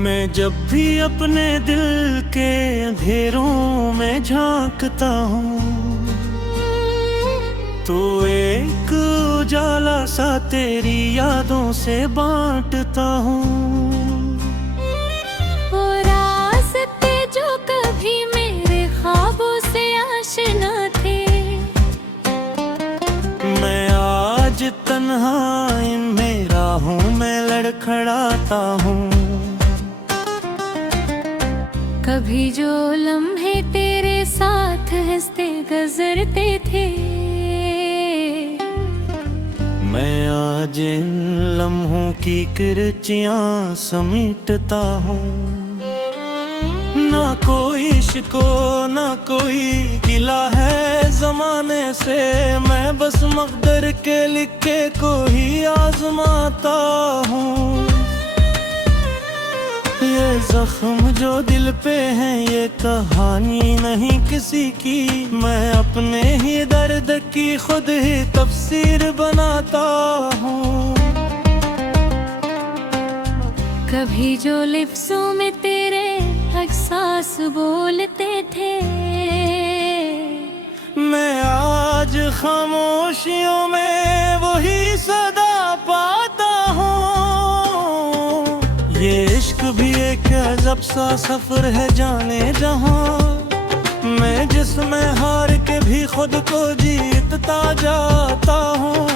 मैं जब भी अपने दिल के अंधेरों में झांकता हूँ तो एक उजाला सा तेरी यादों से बांटता हूँ। वो रास्ते जो कभी मेरे ख्वाबों से आशना थे, मैं आज तन्हा में राहों में लड़खड़ाता हूँ। कभी जो लम्हे तेरे साथ हंसते गुजरते थे, मैं आज इन लम्हों की किरचियां समेटता हूँ। ना कोई इश्को ना कोई गिला है जमाने से, मैं बस मकदर के लिखे को ही आजमाता हूँ। ये जख्म जो दिल पे है ये कहानी नहीं किसी की, मैं अपने ही दर्द की खुद ही तफसीर बनाता हूँ। कभी जो लिफ्ज़ों में तेरे एहसास बोलते थे, मैं आज खामोशियों में वही सदा पाता हूँ। ये इश्क भी एक अजब सा सफर है जाने जहाँ, मैं जिसमें हार के भी खुद को जीतता जाता हूँ।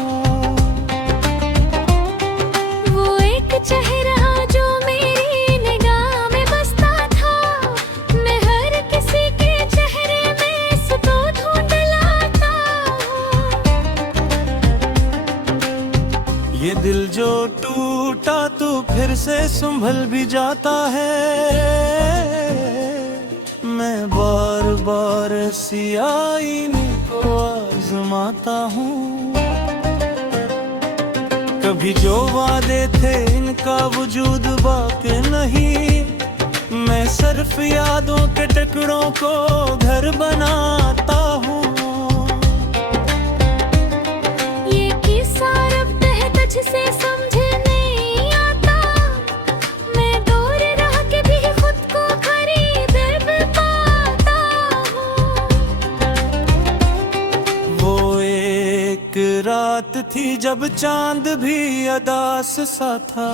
वो एक चेहरा जो मेरी निगाह में बसता था, मैं हर किसी के चेहरे में इसको ढूंढ लाता हूँ। ये दिल जो टूटा तो फिर से संभल भी जाता है, मैं बार बार सियाही को आजमाता हूँ। कभी जो वादे थे इनका वजूद बाकी नहीं, मैं सिर्फ यादों के टुकड़ों को घर बनाता हूँ। ये किस्सा रब है तुझसे समझे नहीं आता, मैं दूर रह के भी खुद को खरीद पाता हूँ। वो एक रात थी जब चांद भी अदास सा था,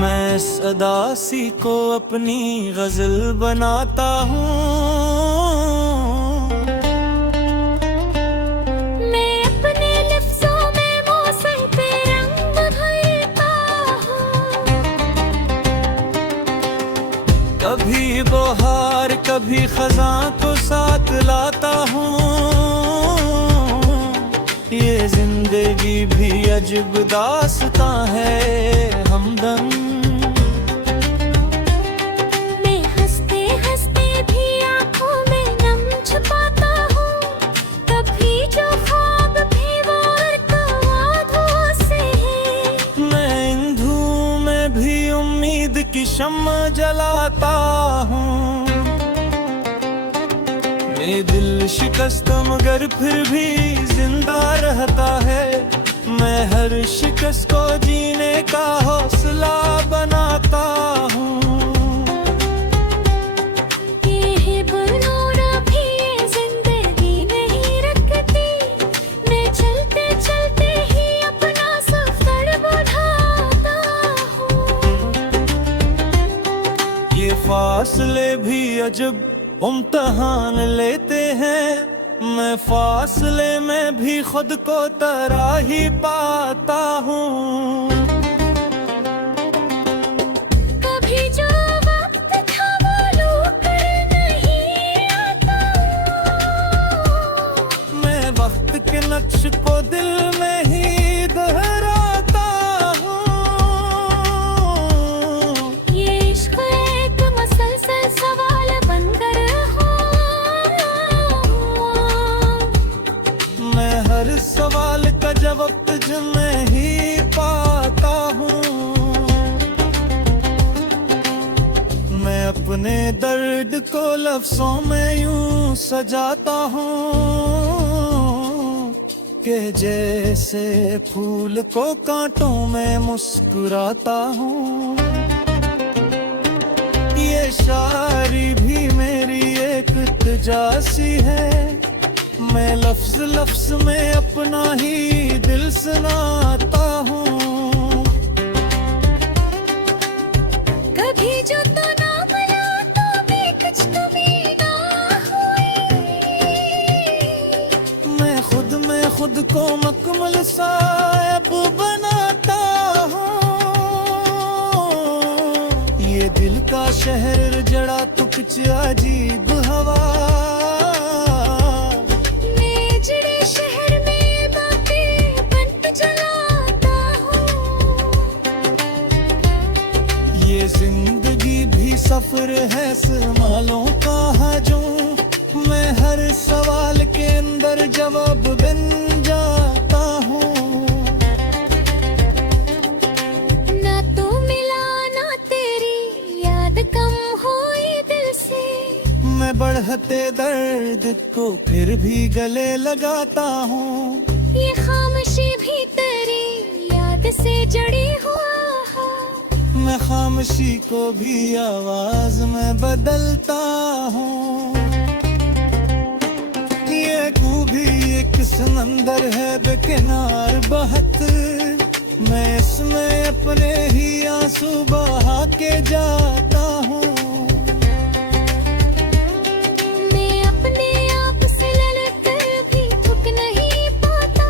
मैं इस अदासी को अपनी गजल बनाता हूँ। मैं अपने लिफ्ज़ों में मौसम पे रंग भरता हूँ। कभी बहार कभी खज़ां को साथ लाता हूँ। ये जिंदगी भी अजब दास्तां है हमदम, मैं हंसते हंसते भी आँखों में नम छुपाता हूँ। कभी जो ख्वाब भी वो वादों से है, मैं इन धूम में भी उम्मीद की शम्मा जलाता हूँ। ये दिल शिकस्त मगर फिर भी जिंदा रहता है, मैं हर शिकस्त को जीने का हौसला बनाता हूँ। ये बनोरा भी ये जिंदगी नहीं रखती, मैं चलते चलते ही अपना सफर बढ़ाता हूँ। ये फासले भी अजब इम्तिहान लेते हैं, मैं फासले में भी खुद को तराही पाता हूँ। कभी जो वक्त था वो लौट कर नहीं आता, मैं वक्त के नक्श को दिल में ही दोहराता हूँ। ये इश्क एक मसलसल सवाल बनकर हो, मैं हर सवाल का जवाब तुझ में ही पाता हूँ। मैं अपने दर्द को लफ्ज़ों में यूं सजाता हूँ कि जैसे फूल को कांटों में मुस्कुराता हूँ। ये शायरी भी मेरी एक तजासी है, मैं लफ्ज लफ्ज में अपना ही दिल सुनाता हूँ। कभी जो तो ना मिला तो भी कुछ कमी ना हुई। मैं खुद को मकमल साहब बनाता हूँ। ये दिल का शहर जड़ा तो कुछ अजीब हवा, मैं जड़े शहर में बातें बंट जलाता हूँ। ये जिंदगी भी सफर है सवालों का हजूम, मैं हर सवाल के अंदर जवाब बन जाता हूँ। ना तू मिला ना तेरी याद कम हुई दिल से, मैं बढ़ते दर्द को फिर भी गले लगाता हूँ। ये खामोशी भी तेरी याद से जड़ी हुआ है। मैं खामोशी को भी आवाज में बदलता हूँ। ये तू भी एक समंदर है बेकिनार बहत, मैं इसमें अपने ही आंसू बहा के जाता हूँ। मैं अपने आप से लड़कर भी थक नहीं पाता,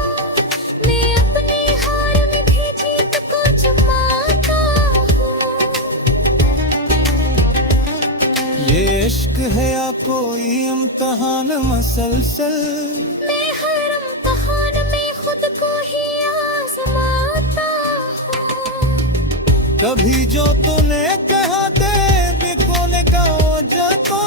मैं अपनी हार में भी जीत को जमाता हूँ। ये इश्क है या कोई इम्तिहान मसलसल, मैं हर इम्तिहान में खुद को ही आजमाता हूँ। कभी जो तूने कहा दे बिकोने का वजह तो,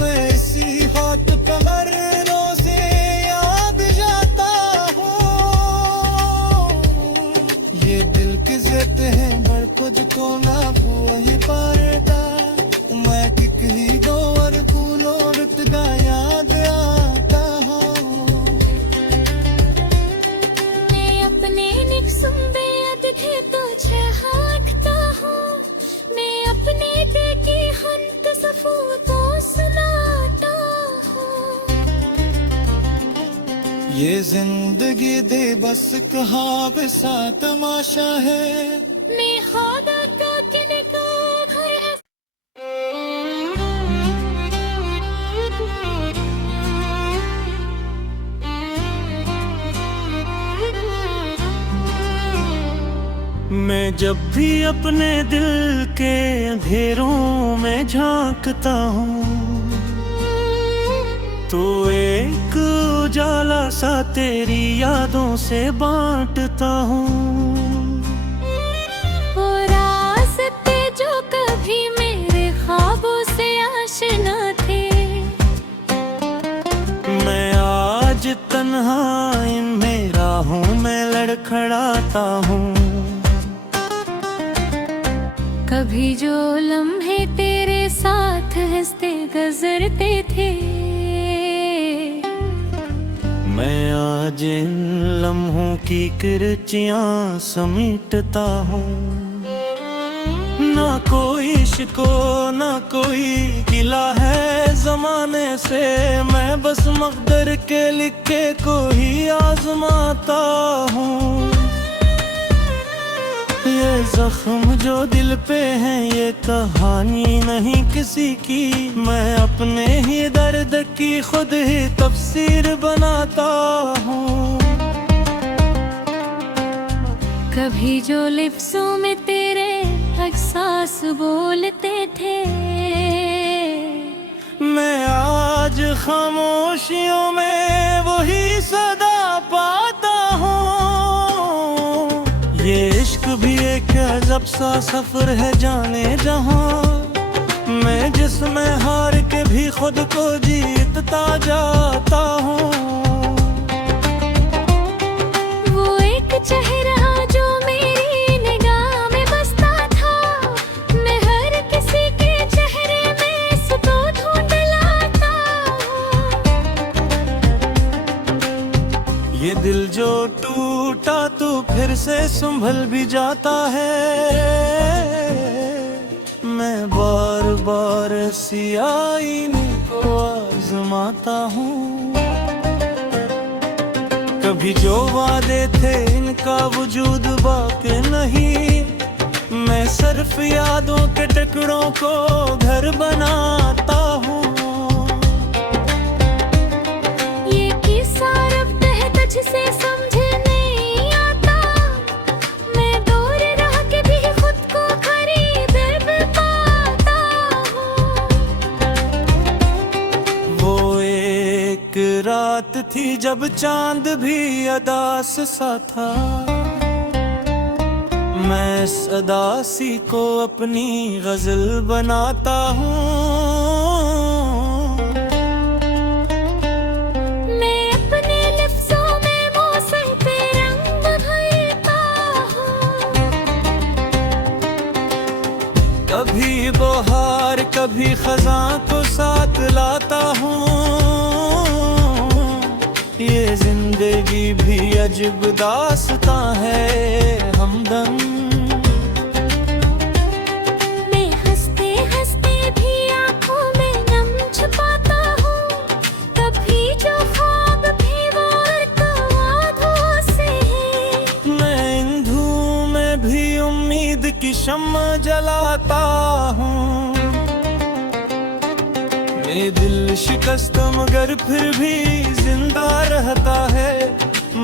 मैं इसी हाथ कमरों से याद जाता हूँ। ये दिल की जिद है बड़ कुछ को ना वही पारता, मैं किक ही दो और फूलों रुत का याद आता हूँ। मैं अपने निक्सुम बेअद थे तुझे हाँकता हूँ, मैं अपने दिल की हंत सफूतों सुनाता हूँ। ये जिंदगी दे बस कहा सा तमाशा है, मैं खुदा का किनको भर है। मैं जब भी अपने दिल के अंधेरों में झांकता हूँ, तो एक उजाला सा तेरी यादों से बांटता हूँ। वो रास्ते जो कभी मेरे ख्वाबों से आशना थे, मैं आज तन्हाई में राहों में लड़खड़ाता हूँ। कभी जो लम्हे तेरे साथ हंसते गुजरते थे, मैं आज इन लम्हों की किरचियां समेटता हूँ। ना कोई शिको ना कोई गिला है जमाने से, मैं बस मकदर के लिखे को ही आजमाता हूँ। ये जख्म जो दिल पे है ये कहानी नहीं किसी की, मैं अपने ही दर्द की खुद ही तफसीर बनाता हूँ। कभी जो लिप्सों में तेरे एहसास बोलते थे, मैं आज खामोशियों में वही सदा पाता हूँ। ये इश्क भी एक अजब सा सफर है जाने जहाँ, मैं जिसमें हार के भी खुद को जीतता जाता हूँ। वो एक चेहरा जो मेरी निगाह में बसता था, मैं हर किसी के चेहरे में इसको ढूंढ लाता हूँ। ये दिल जो टूटा तो फिर से संभल भी जाता है। बार सियाईने को आजमाता हूँ। कभी जो वादे थे इनका वजूद बाकी नहीं, मैं सिर्फ यादों के टुकड़ों को घर बनाता हूँ। ये किस्सा रब तह तुझसे समझे नहीं आता, मैं दूर रह के भी खुद को खरीद पाता हूँ। वो एक रात थी जब चांद भी अदास सा था, मैं इस अदासी को अपनी गजल बनाता हूँ। मैं अपने लफ्जों में मौसम पे रंग भरता हूँ। कभी बहार कभी खज़ां को साथ लाता हूँ। ये जिंदगी भी अजब दास्तां है हमदम। मैं हंसते हंसते भी आंखों में नम छुपाता हूँ, कभी जो ख्वाब भी वो वादों से है। मैं इन धूम में भी उम्मीद की शम्मा जलाता हूँ। ये दिल शिकस्त मगर फिर भी जिंदा रहता है,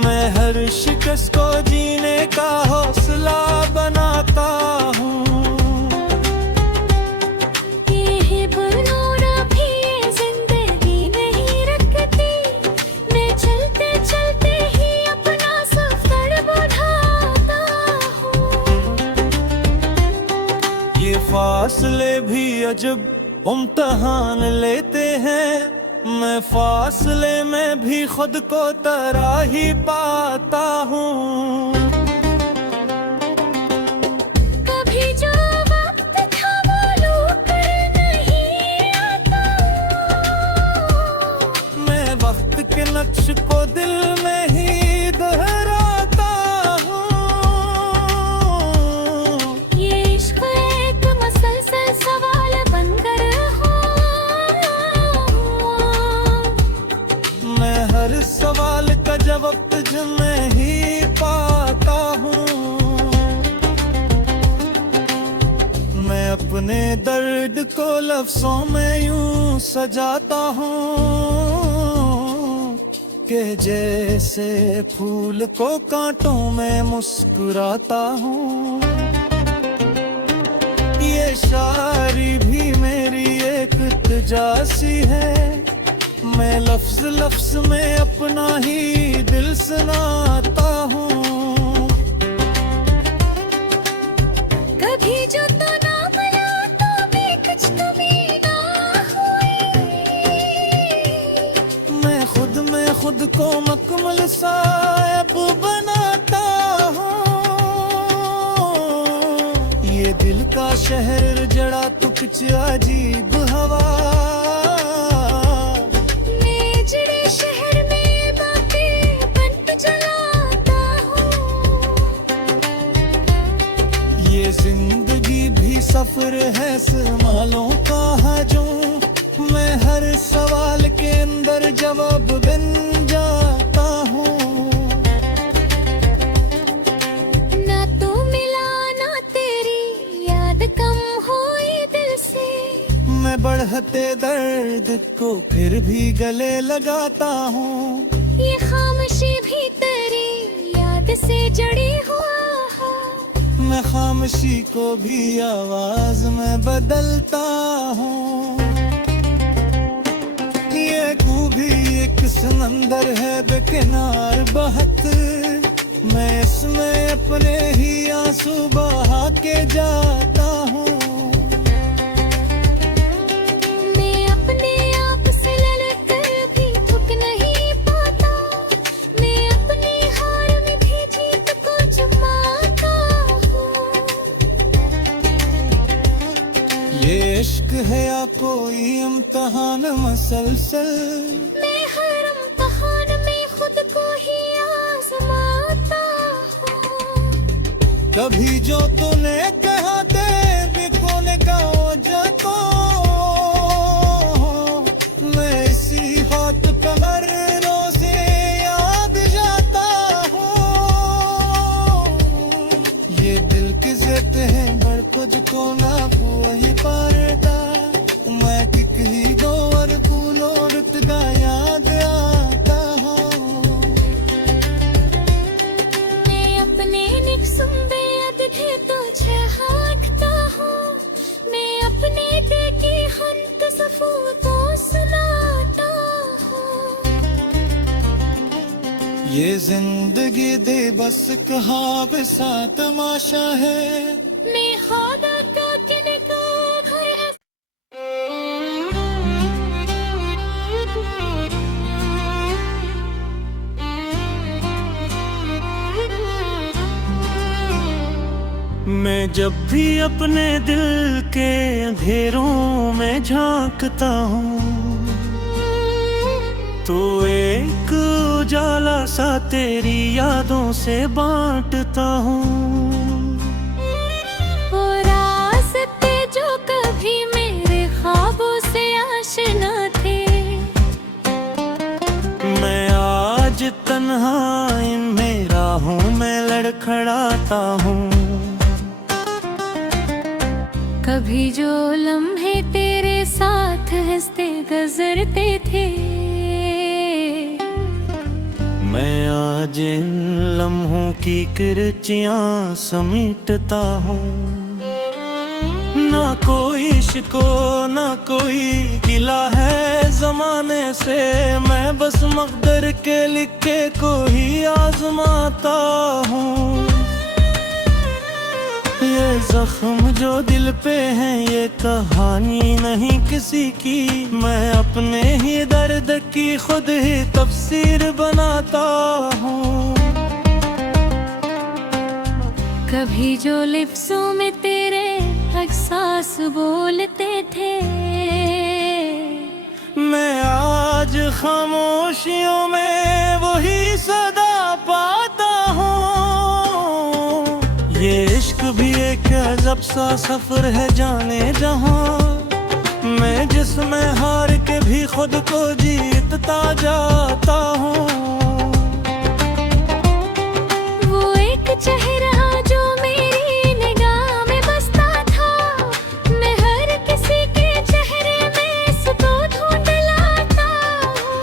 मैं हर शिकस्त को जीने का हौसला बनाता हूँ। ये बनूरा भी ये जिंदगी नहीं रखती, मैं चलते चलते ही अपना सफर बढ़ाता हूँ। ये फासले भी अजब इम्तिहान लेते हैं, मैं फासले में भी खुद को तराही पाता हूँ। कभी जो वक्त था वो लौट कर नहीं आता, मैं वक्त के नक्श को दिल में ही दोहराता हूँ। ये इश्क एक मसलसल सवाल बनकर हो, मैं हर सवाल का जवाब तुझ में ही पाता हूँ। मैं अपने दर्द को लफ्जों में यूं सजाता हूँ कि जैसे फूल को कांटों में मुस्कुराता हूँ। ये शायरी भी मेरी एक इल्तिजासी है, मैं लफ्ज लफ्ज में अपना ही दिल सुनाता हूँ। कभी जो तो ना मिला तो भी कुछ कमी ना हुई, मैं खुद को मुकम्मल साहिब बनाता हूँ। ये दिल का शहर जड़ा तो कुछ अजीब हवा, मैं जड़े शहर में बातें बन जलाता हूँ। ये जिंदगी भी सफर है सवालों का हजूम, मैं हर सवाल के अंदर जवाब बन जाता हूँ। ना तू मिला ना तेरी याद कम हुई दिल से, मैं बढ़ते दर्द को फिर भी गले लगाता हूँ। ये खामोशी भी तेरी याद से जड़ी हुआ है, मैं खामोशी को भी आवाज में बदलता हूँ। ये कू भी एक समंदर है बेकिनार बहत, मैं इसमें अपने ही आंसू बहा के जाता हूँ। मैं अपने आप से लड़कर भी थक नहीं पाता, मैं अपनी हार में भी जीत को जमाता हूँ। ये इश्क है या कोई इम्तिहान मसलसल, मैं हर इम्तिहान में खुद को ही आजमाता हूँ। कभी जो तूने कहा दे भी कोने का हो जाता ये जिंदगी दे बस कहा बिसा तमाशा है। मैं जब भी अपने दिल के अंधेरों में झांकता हूँ तो एक उजाला सा तेरी यादों से बांटता हूँ। वो रास्ते जो कभी मेरे ख्वाबों से आशना थे, मैं आज तन्हा इन राहों में लड़खड़ाता हूँ। कभी जो लम्हे तेरे साथ हंसते गुजरते थे, मैं आज इन लम्हों की किरचियां समेटता हूँ। ना कोई शिको ना कोई गिला है जमाने से, मैं बस मकदर के लिखे को ही आजमाता हूँ। ये जख्म जो दिल पे है ये कहानी नहीं किसी की, मैं अपने ही दर्द की खुद ही तफसीर बनाता हूँ। कभी जो लिफ्ज़ों में तेरे एहसास बोलते थे, मैं आज खामोशियों में वही सदा पाता हूँ। ये इश्क भी एक अजब सा सफर है जाने जहाँ, मैं जिसमें हार के भी खुद को जीतता जाता हूँ। वो एक चेहरा जो मेरी निगाह में बसता था, मैं हर किसी के चेहरे में इसको ढूंढ लाता हूँ।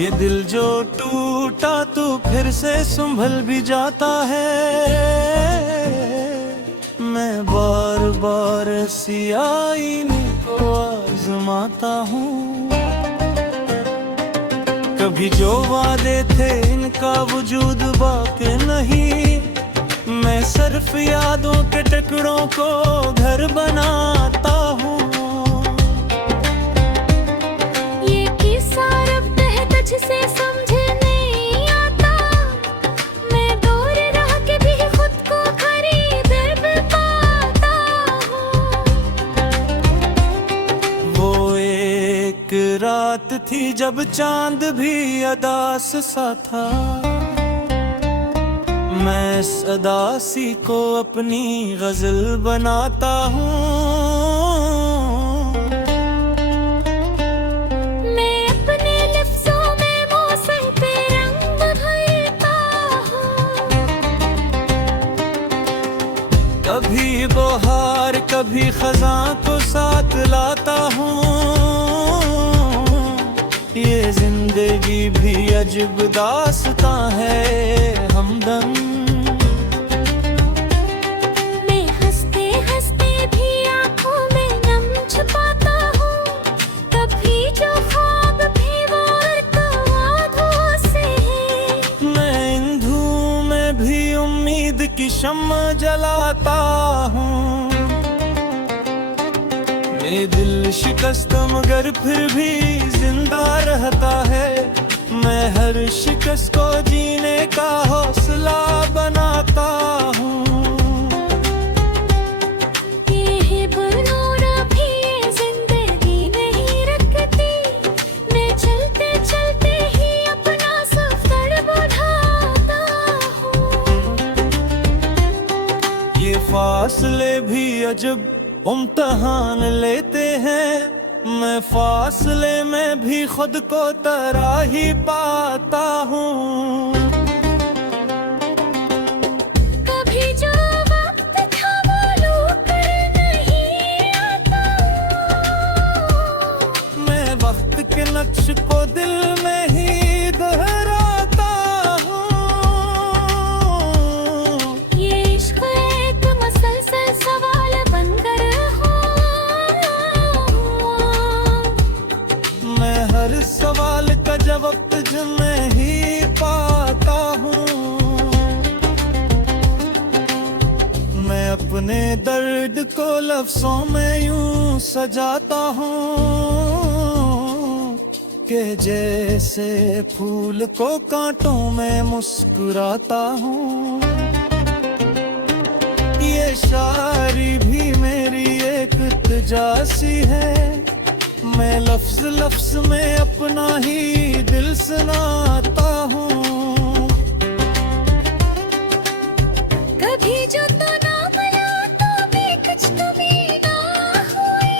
ये दिल जो टूटा तो फिर से संभल भी जाता है, मैं बार बार सियाही को आजमाता हूँ। कभी जो वादे थे इनका वजूद बाकी नहीं, मैं सिर्फ यादों के टुकड़ों को घर बनाता हूँ। ये किस्सा रब है तुझसे समझे नहीं आता, मैं दूर रह के भी खुद को खरीद पाता हूँ। वो एक रात थी जब चांद भी अदास सा था, मैं इस अदासी को अपनी गजल बनाता हूँ। मैं अपने लफ्ज़ों में मौसम पे रंग भरता हूँ। कभी बहार कभी खज़ां को साथ लाता हूँ। ये जिंदगी भी अजब दास्तां है हमदम, मैं हंसते हंसते भी आँखों में नम छुपाता हूँ। कभी जो ख्वाब भी वो वादों से है, मैं इन धूम में भी उम्मीद की शम्मा जलाता हूँ। ये दिल शिकस्त मगर फिर भी जिंदा रहता है, मैं हर शिकस्त को जीने का हौसला बनाता हूँ। ये बनूरा भी ये जिंदगी नहीं रखती, मैं चलते चलते ही अपना सफर बढ़ाता हूँ। ये फासले भी अजब इम्तिहान लेते हैं, मैं फासले में भी खुद को तराही पाता हूँ। कभी जो वक्त था वो लौट कर नहीं आता, मैं वक्त के नक्श को दिल में ही दोहराता हूँ। ये इश्क एक मसलसल सवाल बनकर हो, मैं हर सवाल का दर्द को लफ्जों में यूं सजाता हूँ कि जैसे फूल को कांटों में मुस्कुराता हूँ। ये शायरी भी मेरी एक इल्तिजासी है, मैं लफ्ज लफ्ज में अपना ही दिल सुनाता हूँ। कभी जो तो ना मिला तो भी कुछ कमी ना हुई।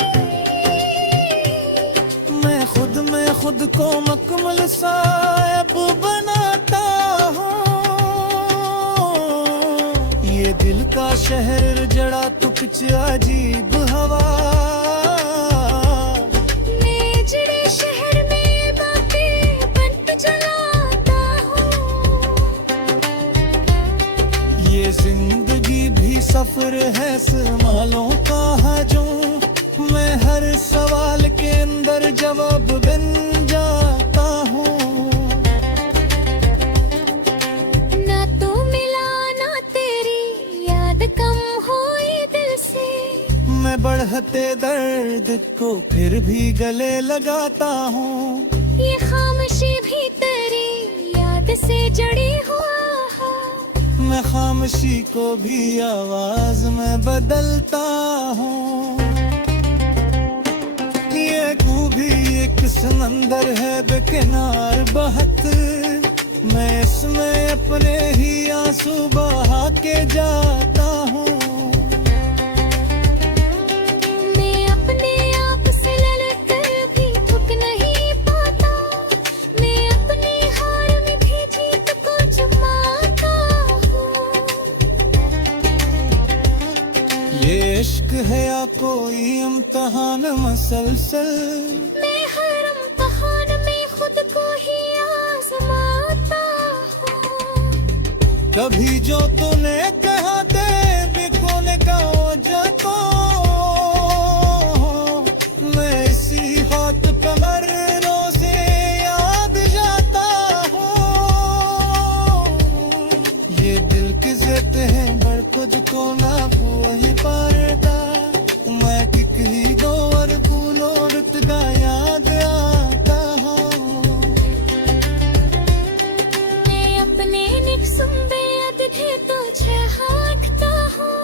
मैं खुद को मुकम्मल साहिब बनाता हूँ। ये दिल का शहर जड़ा तो कुछ अजीब हवा, मैं जड़े शहर में बातें बन चलाता हूँ। ये जिंदगी भी सफर है सवालों का हजूम, मैं हर सवाल के अंदर जवाब बन जाता हूँ। ना तू मिला ना तेरी याद कम हुई दिल से, मैं बढ़ते दर्द को फिर भी गले लगाता हूँ। ये खामोशी भी तेरी याद से जड़ी हुआ है। मैं खामोशी को भी आवाज में बदलता हूँ। ये तू भी एक समंदर है बेकिनार बहत, मैं इसमें अपने ही आंसू बहा के जाता हूँ। मैं अपने आप से लड़कर भी थक नहीं पाता, मैं अपनी हार में भी जीत को जमाता हूँ। ये इश्क है या कोई इम्तिहान मसलसल, मैं हर इम्तिहान में खुद को ही आजमाता हूँ। कभी जो तूने कहा दे बिकोने का वजह तो मैं इसी हाथ कमरों से याद जाता हूँ। ये दिल की जिद है बड़ खुद को ना वही पारता, मैं किक ही दो और फूलों रुत का याद आता हूँ। मैं अपने निक्सुम बेअद थे तुझे हाँकता हूँ,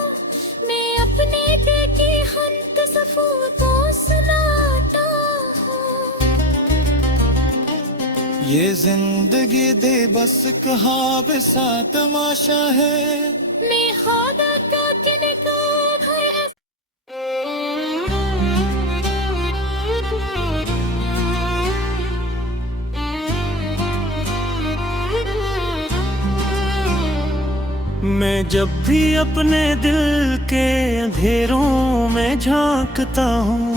मैं अपने दिल की हंत सफू तो सुनाता हूँ। ये जिंदगी दे बस कहा बिसा तमाशा है, मैं खुदा का किनको भर है। मैं जब भी अपने दिल के अंधेरों में झांकता हूँ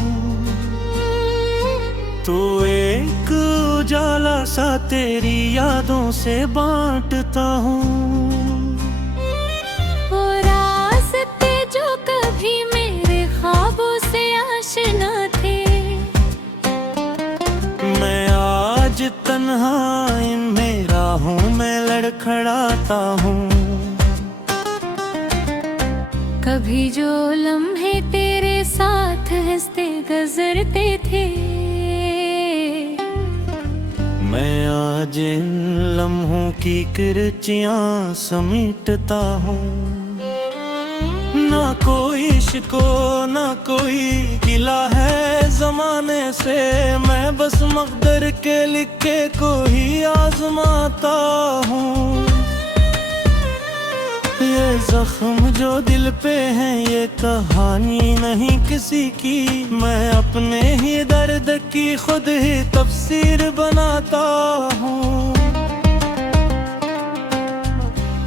तो एक उजाला सा तेरी यादों से बांटता हूँ। वो रास्ते जो कभी मेरे ख्वाबों से आशना थे, मैं आज तन्हाई में राहों में लड़खड़ाता हूँ। कभी जो लम्हे तेरे साथ हंसते गुजरते थे, मैं आज इन लम्हों की किरचियां समेटता हूँ। ना कोई इश्को ना कोई गिला है जमाने से, मैं बस मकदर के लिखे को ही आजमाता हूँ। ये जख्म जो दिल पे है ये कहानी नहीं किसी की, मैं अपने ही दर्द की खुद ही तफसीर बनाता हूँ।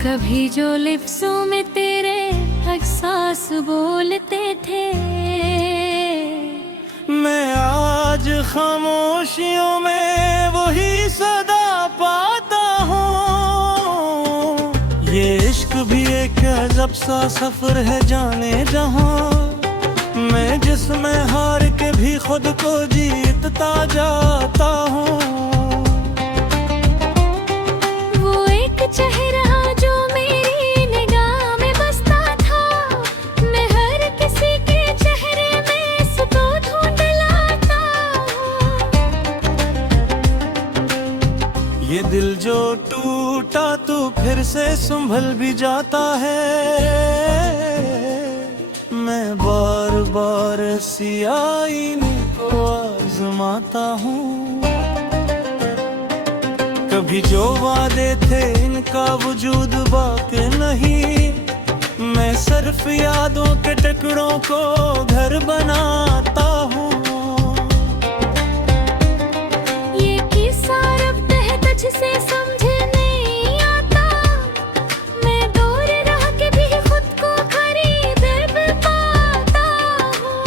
कभी जो लिफ्सों में तेरे एहसास बोलते थे, मैं आज खामोशियों में वही सदा पाता हूँ। ये इश्क भी एक अजब सा सफर है जाने जहाँ, मैं जिसमें हार के भी खुद को जीतता जाता हूँ। वो एक चेहरा जो मेरी निगाह में बसता था, मैं हर किसी फिर से संभल भी जाता है। मैं बार बार ऐसी आईने को आजमाता हूँ। कभी जो वादे थे इनका वजूद बाकी नहीं। मैं सिर्फ यादों के टुकड़ों को घर बनाता हूँ। ये किस्सा रब तह तुझसे समझे नहीं आता। मैं दूर रह के भी खुद को खरीद पाता हूँ।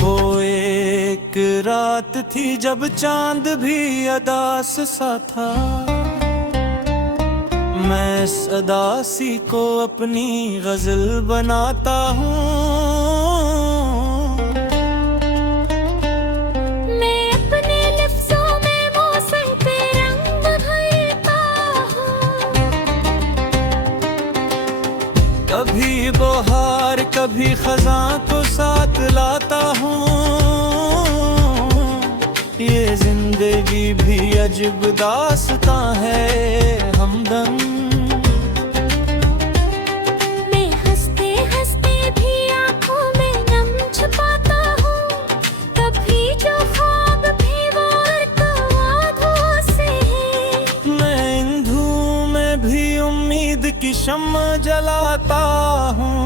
वो एक रात थी जब चांद भी अदास सा था। मैं इस अदासी को अपनी गजल बनाता हूँ। मैं अपने लफ्जों में मौसम पे रंग भरता हूँ। कभी बहार कभी खज़ां को साथ लाता हूँ। ये जिंदगी भी अजब दास्तां है हमदम। मैं हंसते हंसते भी आंखों में नम छुपाता हूँ। कभी जो ख्वाब भी वो वादों से है। मैं इन धूम में भी उम्मीद की शम्मा जलाता हूँ।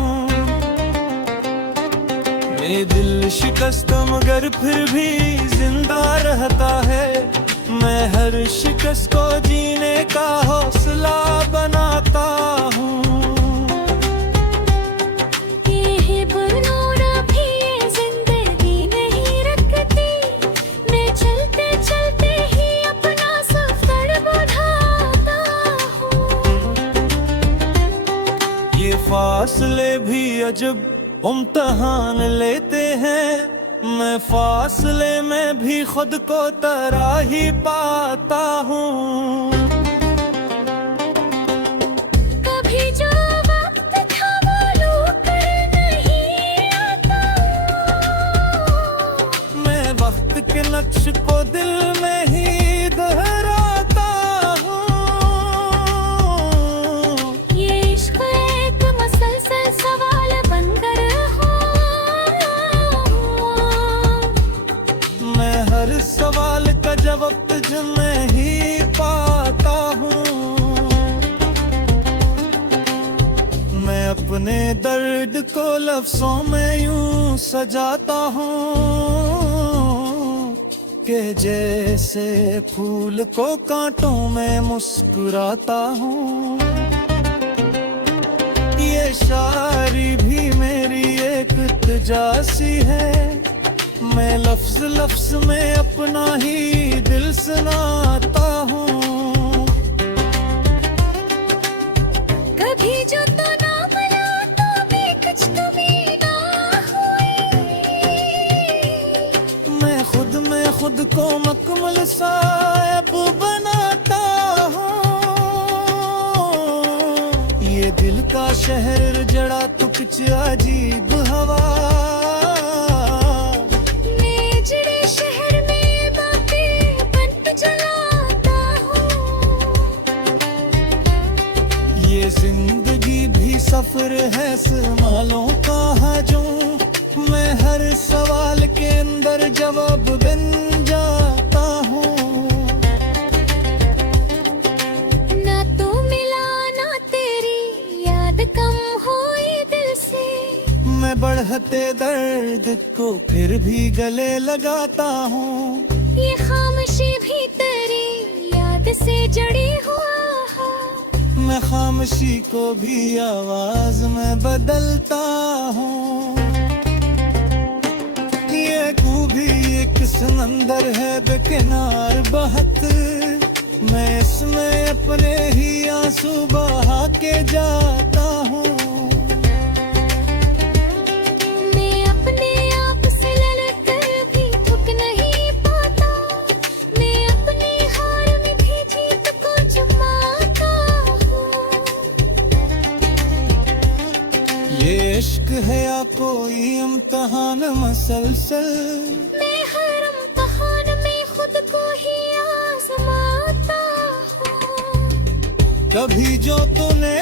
मेरा दिल शिकस्त मगर फिर भी जिंदा रहता है। मैं हर शिकस्त को जीने का हौसला बनाता हूँ। ये बनोरा भी ये जिंदगी नहीं रखती। मैं चलते चलते ही अपना सफर बढ़ाता हूँ। ये फासले भी अजब इम्तिहान लेते हैं। मैं फासले में भी खुद को तराही पाता हूँ। कभी जो वक्त था वो लौट नहीं आता। मैं वक्त के नक्श को दिल में ही दोहराता हूँ। ये इश्क एक मसलसल सवाल बनकर हो। मैं हर सवाल का जवाब तुझ में ही पाता हूँ। मैं अपने दर्द को लफ्जों में यूं सजाता हूँ कि जैसे फूल को कांटों में मुस्कुराता हूँ। ये शायरी भी मेरी एक तजासी है। मैं लफ्ज लफ्ज में अपना ही दिल सुनाता हूँ। कभी जो तो ना मिला तो भी कुछ कमी ना हुई। मैं खुद को मुकम्मल साहिब बनाता हूँ। ये दिल का शहर जड़ा तो कुछ अजीब हवा। मैं जड़े शहर में बातें बन चलाता हूँ। ये जिंदगी भी सफर है सवालों का हजूं। मैं हर सवाल के अंदर जवाब बन जाता हूँ। ना तू मिला ना तेरी याद कम हुई दिल से। मैं बढ़ते दर्द को फिर भी गले लगाता हूँ। ये खामोशी भी तेरी याद से जड़ी हुआ है। मैं खामोशी को भी आवाज में बदलता हूँ। ये कू भी एक समंदर है बेकिनार बहत। मैं इसमें अपने ही आंसू बहा के जाता हूँ। मैं अपने आप से लड़कर भी थक नहीं पाता। मैं अपनी हार में भी जीत को जमाता हूँ। ये इश्क है या कोई इम्तिहान मसलसल। मैं हर इम्तिहान में खुद को ही आजमाता हूँ। कभी जो तूने